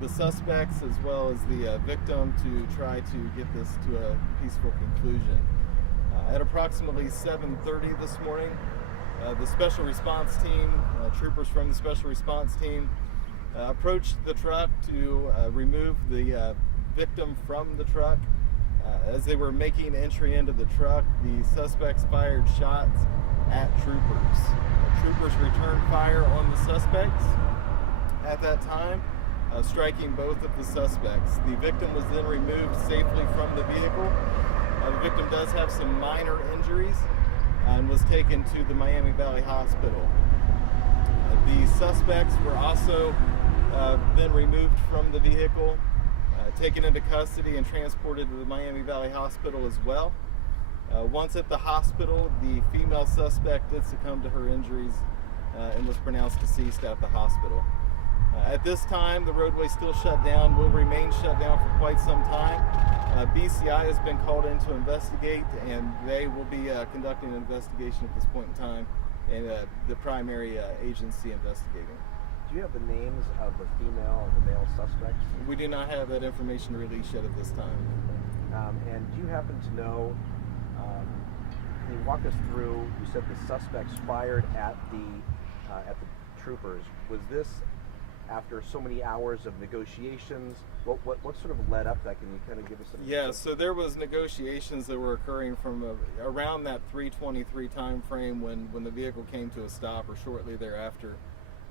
the suspects as well as the victim to try to get this to a peaceful conclusion. At approximately 7:30 this morning, the special response team, troopers from the special response team, approached the truck to remove the victim from the truck. As they were making entry into the truck, the suspects fired shots at troopers. Troopers returned fire on the suspects at that time, striking both of the suspects. The victim was then removed safely from the vehicle. The victim does have some minor injuries and was taken to the Miami Valley Hospital. The suspects were also then removed from the vehicle, taken into custody and transported to the Miami Valley Hospital as well. Once at the hospital, the female suspect did succumb to her injuries and was pronounced deceased at the hospital. At this time, the roadway still shut down, will remain shut down for quite some time. BCI has been called in to investigate, and they will be conducting an investigation at this point in time, and the primary agency investigating. Do you have the names of the female and the male suspects? We do not have that information released yet at this time. And do you happen to know, can you walk us through, you said the suspects fired at the troopers. Was this after so many hours of negotiations? What sort of led up to that? Can you kind of give us some? Yeah, so there was negotiations that were occurring from around that 3:23 time frame when the vehicle came to a stop, or shortly thereafter,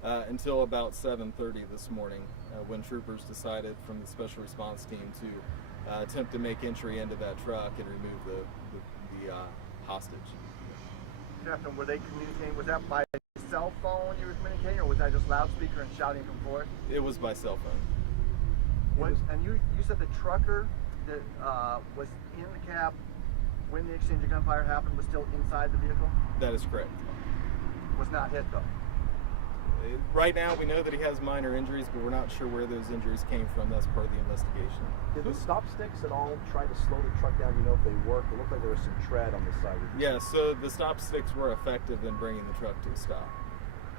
until about 7:30 this morning, when troopers decided from the special response team to attempt to make entry into that truck and remove the hostage. Captain, were they communicating? Was that by cell phone you were communicating, or was that just loudspeaker and shouting from forth? It was by cell phone. And you said the trucker that was in the cab when the exchange of gunfire happened was still inside the vehicle? That is correct. Was not hit though? Right now we know that he has minor injuries, but we're not sure where those injuries came from. That's part of the investigation. Did the stop sticks at all try to slow the truck down? You know if they worked? It looked like there was some tread on the side. Yeah, so the stop sticks were effective in bringing the truck to a stop.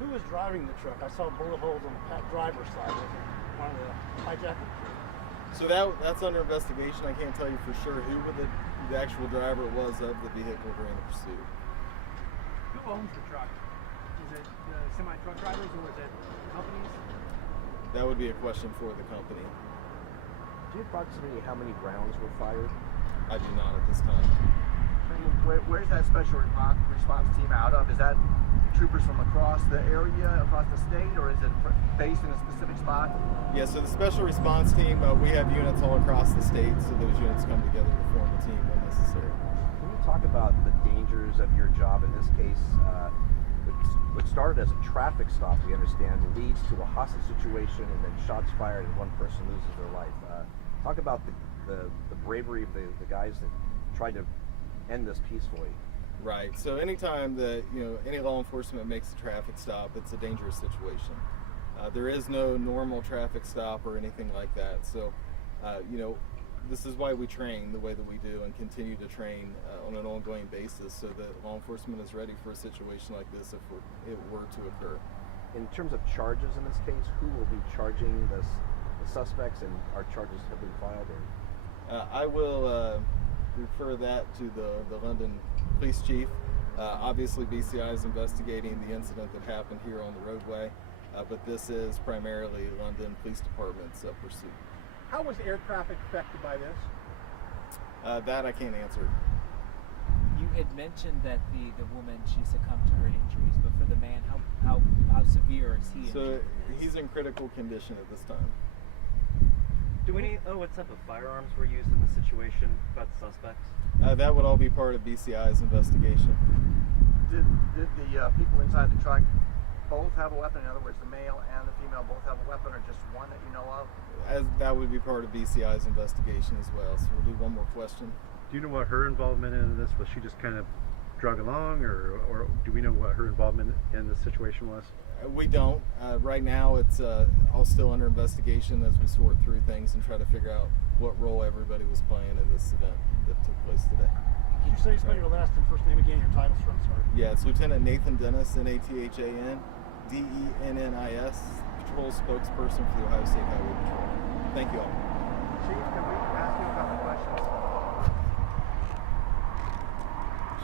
Who was driving the truck? I saw bullet holes on the driver's side. Was it one of the hijackers? So that's under investigation. I can't tell you for sure who the actual driver was of the vehicle during the pursuit. Who owns the truck? Is it the semi-truck drivers, or is it companies? That would be a question for the company. Do you approximately how many rounds were fired? I do not at this time. Where's that special response team out of? Is that troopers from across the area, across the state, or is it based in a specific spot? Yeah, so the special response team, we have units all across the state, so those units come together to form a team when necessary. Can you talk about the dangers of your job in this case? What started as a traffic stop, we understand, leads to a hostage situation and then shots fired and one person loses their life. Talk about the bravery of the guys that tried to end this peacefully. Right. So anytime that any law enforcement makes a traffic stop, it's a dangerous situation. There is no normal traffic stop or anything like that. So, this is why we train the way that we do and continue to train on an ongoing basis, so that law enforcement is ready for a situation like this if it were to occur. In terms of charges in this case, who will be charging the suspects, and are charges have been filed? I will refer that to the London police chief. Obviously, BCI is investigating the incident that happened here on the roadway, but this is primarily London Police Department's pursuit. How was air traffic affected by this? That I can't answer. You had mentioned that the woman, she succumbed to her injuries, but for the man, how severe is he? So he's in critical condition at this time. Do we know what type of firearms were used in this situation by the suspects? That would all be part of BCI's investigation. Did the people inside the truck both have a weapon? In other words, the male and the female both have a weapon, or just one that you know of? That would be part of BCI's investigation as well. So we'll do one more question. Do you know what her involvement in this was? She just kind of drug along, or do we know what her involvement in this situation was? We don't. Right now it's all still under investigation as we sort through things and try to figure out what role everybody was playing in this event that took place today. Did you say spell your last and first name again, your title, sir? I'm sorry. Yeah, it's Lieutenant Nathan Dennis, Nathan Dennis, Patrol spokesperson for the Ohio State Highway Patrol. Thank you all. Chief, can we ask you a couple questions?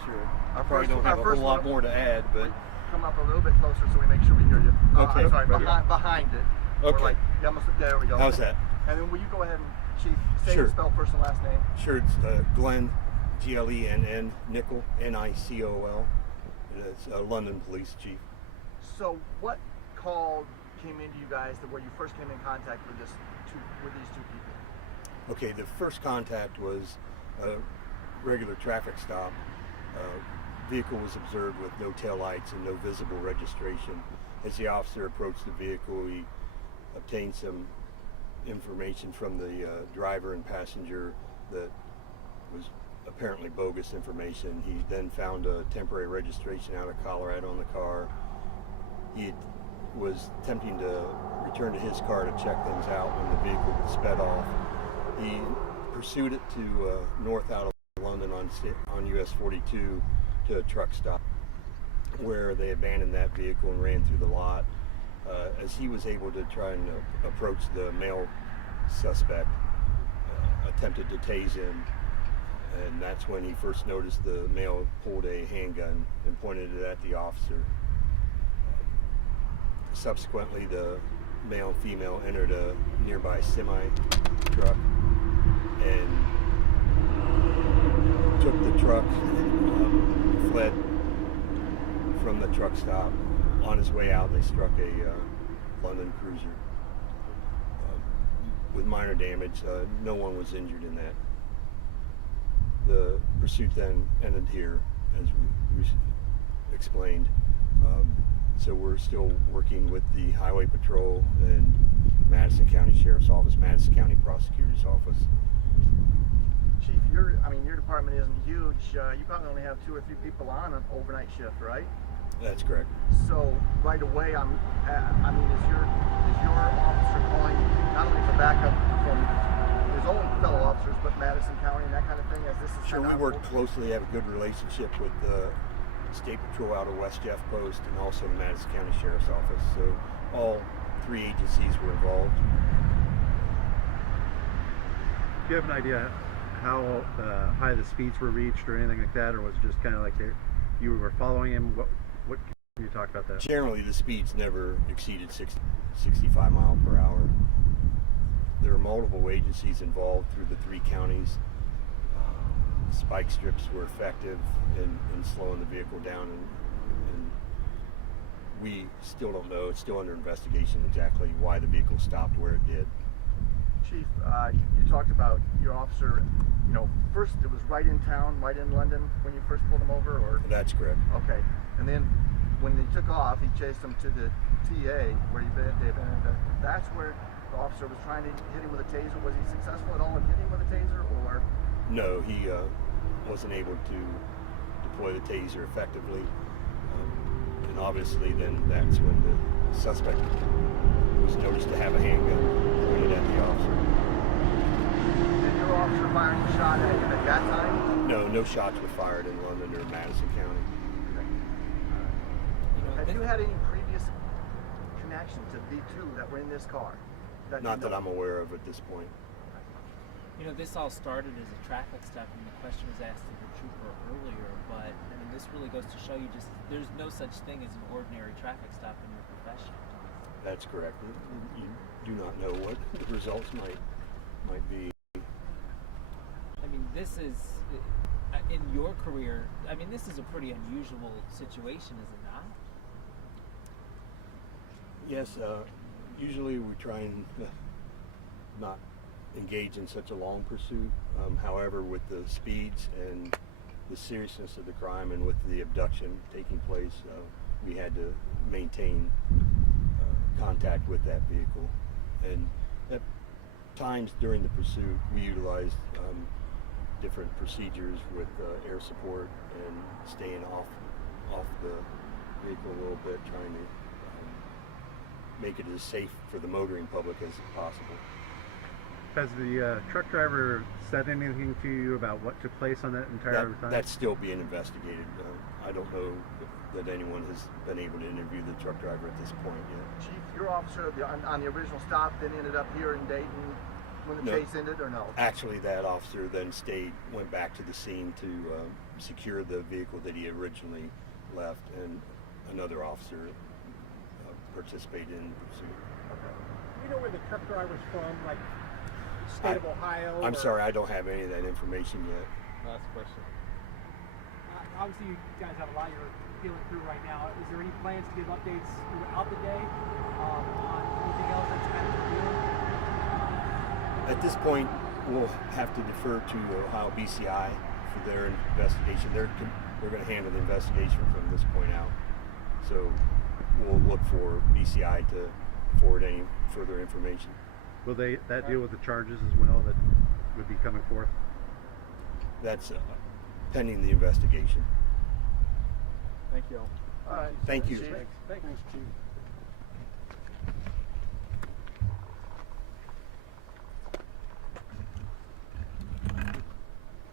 Sure. Our Probably first- don't have our a first whole lot one- more to add, but Come up a little bit closer so we make sure we hear you. Okay. I'm sorry, Right behind it. We're Okay. like, yeah, almost, there we go. how's that? And then will you go ahead and, Chief, say Sure. and spell first and last name? Sure, it's Glenn, Glenn, Nicol, Nicol. It's London Police Chief. So what call came into you guys that where you first came in contact with these two people? Okay, the first contact was a regular traffic stop. Vehicle was observed with no taillights and no visible registration. As the officer approached the vehicle, he obtained some information from the driver and passenger that was apparently bogus information. He then found a temporary registration out of Colorado on the car. He was attempting to return to his car to check things out when the vehicle sped off. He pursued it to north out of London on US 42 to a truck stop where they abandoned that vehicle and ran through the lot. As he was able to try and approach the male suspect, attempted to tase him, and that's when he first noticed the male pulled a handgun and pointed it at the officer. Subsequently, the male and female entered a nearby semi truck and took the truck, fled from the truck stop. On his way out, they struck a London cruiser with minor damage. No one was injured in that. The pursuit then ended here, as we explained. So we're still working with the Highway Patrol and Madison County Sheriff's Office, Madison County Prosecutor's Office. Chief, your department isn't huge. You probably only have 2 or 3 people on an overnight shift, right? That's correct. So right away, is your officer calling not only for backup from his own fellow officers, but Madison County and that kind of thing? As this is Sure, kind we of work closely, have a good relationship with the State Patrol out of West Jeff Post and also the Madison County Sheriff's Office. So all 3 agencies were involved. Do you have an idea how high the speeds were reached or anything like that, or was it just kind of like you were following him? What can you talk about that? Generally, the speeds never exceeded 65 miles per hour. There are multiple agencies involved through the 3 counties. Spike strips were effective in slowing the vehicle down, and we still don't know. It's still under investigation exactly why the vehicle stopped where it did. Chief, you talked about your officer. First it was right in town, right in London when you first pulled him over, or? That's correct. Okay, and then when they took off, he chased them to the TA where that's where the officer was trying to hit him with a taser. Was he successful at all in hitting him with a taser, or? No, he wasn't able to deploy the taser effectively, and obviously then that's when the suspect was noticed to have a handgun pointed at the officer. Did your officer fire any shot at him at that time? No shots were fired in London or Madison County. Have you had any previous connection to V2 that were in this car? Not that I'm aware of at this point. This all started as a traffic stop, and the question was asked of the trooper earlier, but this really goes to show you there's no such thing as an ordinary traffic stop in your profession. That's correct. You do not know what the results might be. This is, in your career, this is a pretty unusual situation, is it not? Yes, usually we try and not engage in such a long pursuit. However, with the speeds and the seriousness of the crime and with the abduction taking place, we had to maintain contact with that vehicle. And at times during the pursuit, we utilized different procedures with air support and staying off the vehicle a little bit, trying to make it as safe for the motoring public as possible. Has the truck driver said anything to you about what took place on that entire time? That's still being investigated. I don't know that anyone has been able to interview the truck driver at this point yet. Chief, your officer on the original stop then ended up here in Dayton when the No. chase ended, or no? Actually, that officer then went back to the scene to secure the vehicle that he originally left, and another officer participated in the pursuit. Do you know where the truck driver's from, like state of Ohio? I'm or- sorry, I don't have any of that information yet. Last question. Obviously, you guys have a lot you're dealing through right now. Is there any plans to give updates throughout the day on anything else that's kind of revealing? At this point, we'll have to defer to Ohio BCI for their investigation. They're going to handle the investigation from this point out. So we'll look for BCI to forward any further information. Will that deal with the charges as well that would be coming forth? That's pending the investigation. Thank you all. All right. Thank you. Chief. Thanks, Chief.